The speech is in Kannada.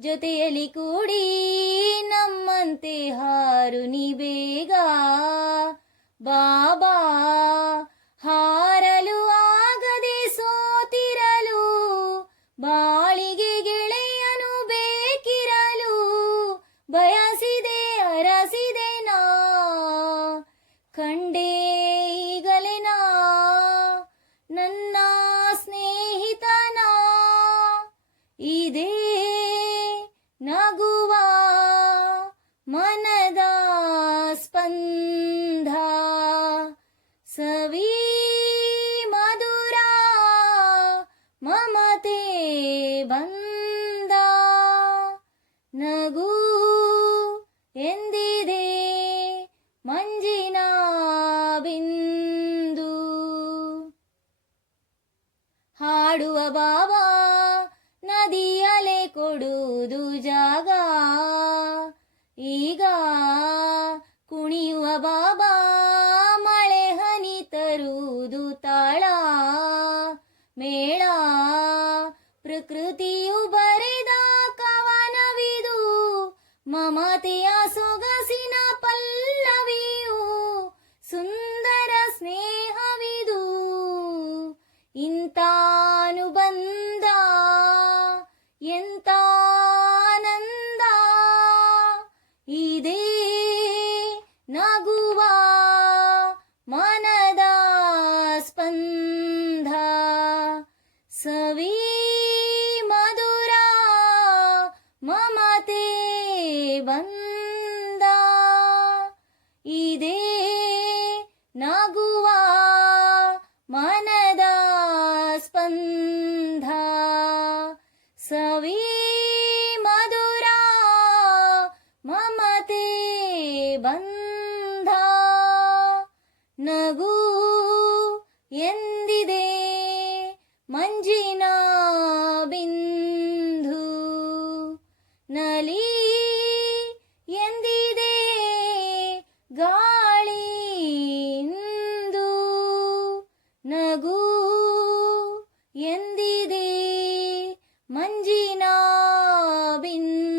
ಜೊತೆಯಲ್ಲಿ ಕೂಡಿ ನಮ್ಮಂತೆ ಹಾರು ನೀ ಬೇಗ ಬಾಬಾ. ಹಾರಲು ಆಗದೆ ಸೋತಿರಲು ಬಾಳಿಗೆ ಗೆಳೆಯನು ಬೇಕಿರಲು ಬಯಸಿದೆ ಅರಸಿದೆ ನಾ ಕಂಡೇ ಈಗಲೇ ನಾ ನನ್ನ ಸ್ನೇಹಿತನ ಇದೇ ನಗುವ ಮನದ ಸ್ಪಂದ ಸವಿ ಮಧುರ ಮಮತೆ ಬಂದ ನಗು ಎಂದಿದೆ ಮಂಜಿನ ಬಿಂದು. ಹಾಡುವ ಬಾಬಾ ನದಿಯಲೆ ಕೊಡುವುದು ಜಾಗ ಈಗ ಕುಣಿಯುವ ಬಾಬಾ ಮಳೆ ಹನಿ ತರುವುದು ತಾಳ ಮೇಳ. ಪ್ರಕೃತಿಯು ಬರೆದ ಕವನವಿದು ಮಮತೆಯ ಸೊಗಸಿನ ಪಲ್ಲವಿಯು ಸುಂದರ ಸ್ನೇಹವಿದು ಇಂಥ ಅನುಬಂಧ ಎಂಥ ಆನಂದ ಇದೇ ನಗುವ ಮನದ ಸ್ಪಂದ ಸವಿ ಮಧುರ ಮಮತೆ ಬಂದ ಇದೇ ನಗುವ ಮನದ ಸ್ಪಂದ ಸವಿ ಮಧುರ ಮಮತೆ ಬಂದ ನಗು ಎಂದಿದೆ ಮಂಜಿನ ಬಿಂದು ನಲಿ ಎಂದಿದೆ ಗಾಳಿ ಇಂದು ನಗು ಎಂದಿದೆ ಮಂಜಿನ ಬಿಂದು.